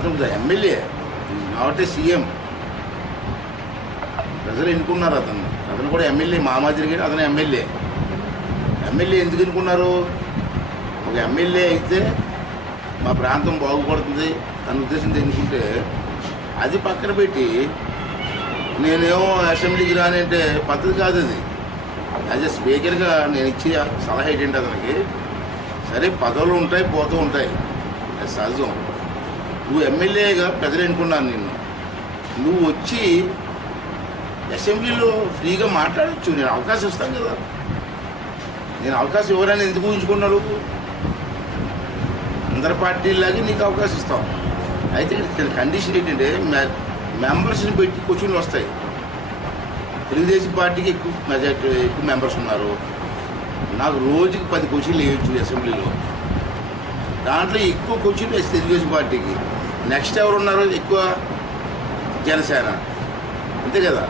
అతను MLA, not CM. ప్రజలు ఎన్నుకున్నారు అతను కూడా ఎమ్మెల్యే. మామాదిరి గారు అతను ఎమ్మెల్యే. ఎందుకు ఎన్నుకున్నారు? ఒక ఎమ్మెల్యే అయితే మా ప్రాంతం బాగుపడుతుంది అన్న ఉద్దేశంతో ఎన్నుకుంటే, అది పక్కన పెట్టి నేనేమో అసెంబ్లీకి రానంటే పద్ధతి కాదు అది. యాజ్ ఎ స్పీకర్గా నేను ఇచ్చే సలహా ఏంటంటే అతనికి, సరే పదవులు ఉంటాయి పోతూ ఉంటాయి, అది సహజం. నువ్వు ఎమ్మెల్యేగా ప్రజలు ఎన్నుకున్నాను నిన్ను, నువ్వు వచ్చి అసెంబ్లీలో ఫ్రీగా మాట్లాడచ్చు. నేను అవకాశం ఇస్తాను కదా. నేను అవకాశం ఎవరైనా ఎందుకు ఊహించుకున్నాడు? అందరి పార్టీలాగే నీకు అవకాశం ఇస్తాం. అయితే కండిషన్ ఏంటంటే మెంబర్స్ని పెట్టి క్వశ్చన్లు వస్తాయి. తెలుగుదేశం పార్టీకి ఎక్కువ మెంబర్స్ ఉన్నారు. నాకు రోజుకి 10 క్వశ్చన్లు వేయచ్చు అసెంబ్లీలో. దాంట్లో ఎక్కువ క్వశ్చన్లు వేస్తే తెలుగుదేశం పార్టీకి. నెక్స్ట్ ఎవరు ఉన్నారో ఎక్కువ? జనసేన, అంతే కదా.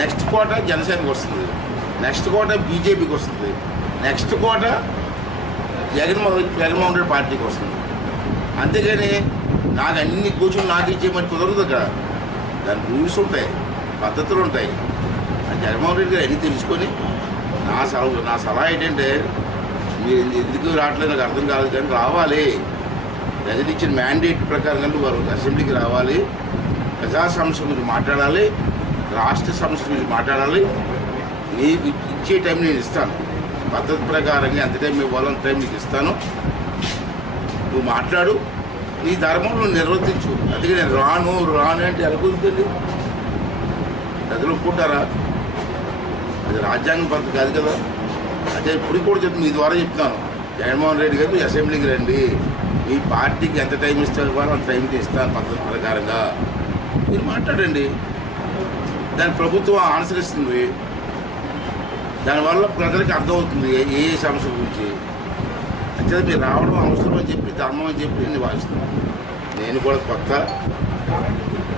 నెక్స్ట్ కోట జనసేనకి వస్తుంది, నెక్స్ట్ కోట బీజేపీకి వస్తుంది, నెక్స్ట్ కోట జగన్మోహన్ రెడ్డి పార్టీకి వస్తుంది. అంతేగాని నాకు అన్ని క్వశ్చన్లు నాకు ఇచ్చేయమని కుదరదు కదా. దాని రూల్స్ ఉంటాయి, పద్ధతులు ఉంటాయి. జగన్మోహన్ రెడ్డి గారు అన్నీ తెలుసుకొని నా సలహా ఏంటంటే, మీరు ఎందుకు రావట్లేదు నాకు అర్థం కాదు, కానీ రావాలి. ప్రజలు ఇచ్చిన మ్యాండేట్ ప్రకారంగా వారు అసెంబ్లీకి రావాలి. ప్రజా సమస్యల గురించి మాట్లాడాలి, రాష్ట్ర సమస్యల గురించి మాట్లాడాలి. నీకు ఇచ్చే టైం నేను ఇస్తాను, పద్ధతి ప్రకారంగా ఎంత టైం ఇవ్వాలో అంత టైం నీకు ఇస్తాను. నువ్వు మాట్లాడు, నీ ధర్మం నువ్వు నిర్వర్తించు. అందుకే నేను రాను అంటే ఎలా కుదురుతుంది? ప్రజలు ఒప్పుకుంటారా? అది రాజ్యాంగం పద్ధతి కాదు కదా. అంటే ఇప్పుడు కూడా మీ ద్వారా చెప్తున్నాను, జగన్మోహన్ రెడ్డి గారు అసెంబ్లీకి రండి, మీ పార్టీకి ఎంత టైం ఇస్తారు వాళ్ళు అంత టైంకి ఇస్తాను పద్ధతి ప్రకారంగా. మీరు మాట్లాడండి. దాని ప్రభుత్వం అనుసరిస్తుంది. దానివల్ల ప్రజలకు అర్థమవుతుంది ఏ సమస్య గురించి. అంటే మీరు రావడం అవసరం అని చెప్పి, ధర్మం అని చెప్పి నేను భావిస్తున్నాను. నేను కూడా కొత్త,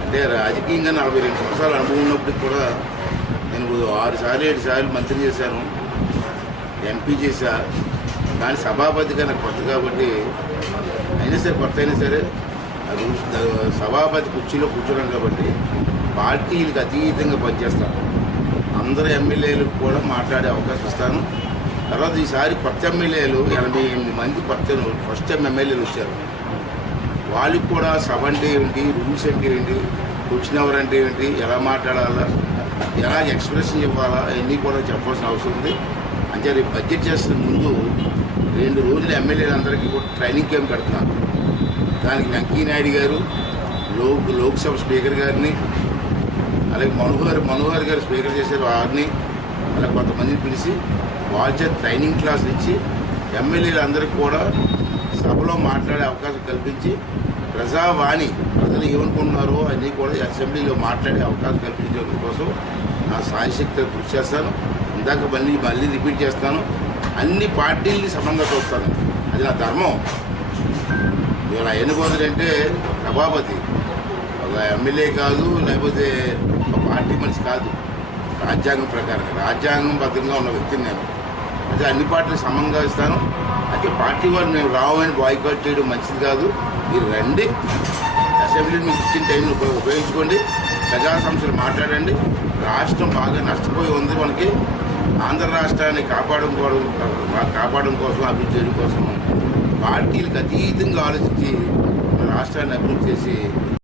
అంటే రాజకీయంగా 42 సంవత్సరాల అనుభవం ఉన్నప్పటికి కూడా నేను 6 సార్లు 7 సార్లు మంత్రి చేశాను, ఎంపీ చేశా. కానీ సభాపతిగా నాకు కొత్త కాబట్టి, అయినా సరే కొత్త అయినా సరే అది సభాపతి కుర్చీలో కూర్చోడం కాబట్టి పార్టీలకు అతీతంగా పనిచేస్తాను. అందరు ఎమ్మెల్యేలకు కూడా మాట్లాడే అవకాశం ఇస్తాను. తర్వాత ఈసారి కొత్త ఎమ్మెల్యేలు 88 మంది కొత్త ఫస్ట్ టైం ఎమ్మెల్యేలు వచ్చారు. వాళ్ళకి కూడా సభ అంటే ఏంటి, రూల్స్ అంటే ఏంటి, క్వశ్చన్ అవర్ అంటే ఏంటి, ఎలా మాట్లాడాలా, ఎలా ఎక్స్ప్రెషన్ ఇవ్వాలా, అవన్నీ కూడా చెప్పాల్సిన అవసరం ఉంది. అంటే రేపు బడ్జెట్ చేస్తున్న ముందు 2 రోజులు ఎమ్మెల్యేలందరికీ కూడా ట్రైనింగ్ క్యాంప్ పెడుతున్నారు. దానికి వెంకయ్యనాయుడు గారు, లోక్సభ స్పీకర్ గారిని, అలాగే మనోహర్ గారు స్పీకర్ చేశారు, వారిని అలా కొంతమందిని పిలిచి వాళ్ళ చేత ట్రైనింగ్ క్లాసులు ఇచ్చి ఎమ్మెల్యేలందరికీ కూడా సభలో మాట్లాడే అవకాశం కల్పించి, ప్రజావాణి ప్రజలు ఏమనుకుంటున్నారో అన్నీ కూడా అసెంబ్లీలో మాట్లాడే అవకాశం కల్పించడం కోసం నా సాయశక్తిగా కృషి చేస్తాను. ఇందాక మళ్ళీ రిపీట్ చేస్తాను, అన్ని పార్టీల్ని సమంగా చూస్తాను. అది నా ధర్మం. ఇవాళ ఎన్నుకోదంటే సభాపతి ఒక ఎమ్మెల్యే కాదు, లేకపోతే ఒక పార్టీ మనిషి కాదు. రాజ్యాంగం ప్రకారం రాజ్యాంగబద్ధంగా ఉన్న వ్యక్తిని నేను. అయితే అన్ని పార్టీలు సమంగా ఇస్తాను. అయితే పార్టీ వాళ్ళు మేము రావని బాయ్కాట్ చేయడం మంచిది కాదు. మీరు రండి, అసెంబ్లీ మీకు ఇచ్చిన టైంని ఉపయోగించుకోండి, ప్రజా సమస్యలు మాట్లాడండి. రాష్ట్రం బాగా నష్టపోయి ఉంది. మనకి ఆంధ్ర రాష్ట్రాన్ని కాపాడడం కోసం, అభివృద్ధి చేయడం కోసం పార్టీలకు అతీతంగా ఆలోచించి రాష్ట్రాన్ని అభివృద్ధి చేసి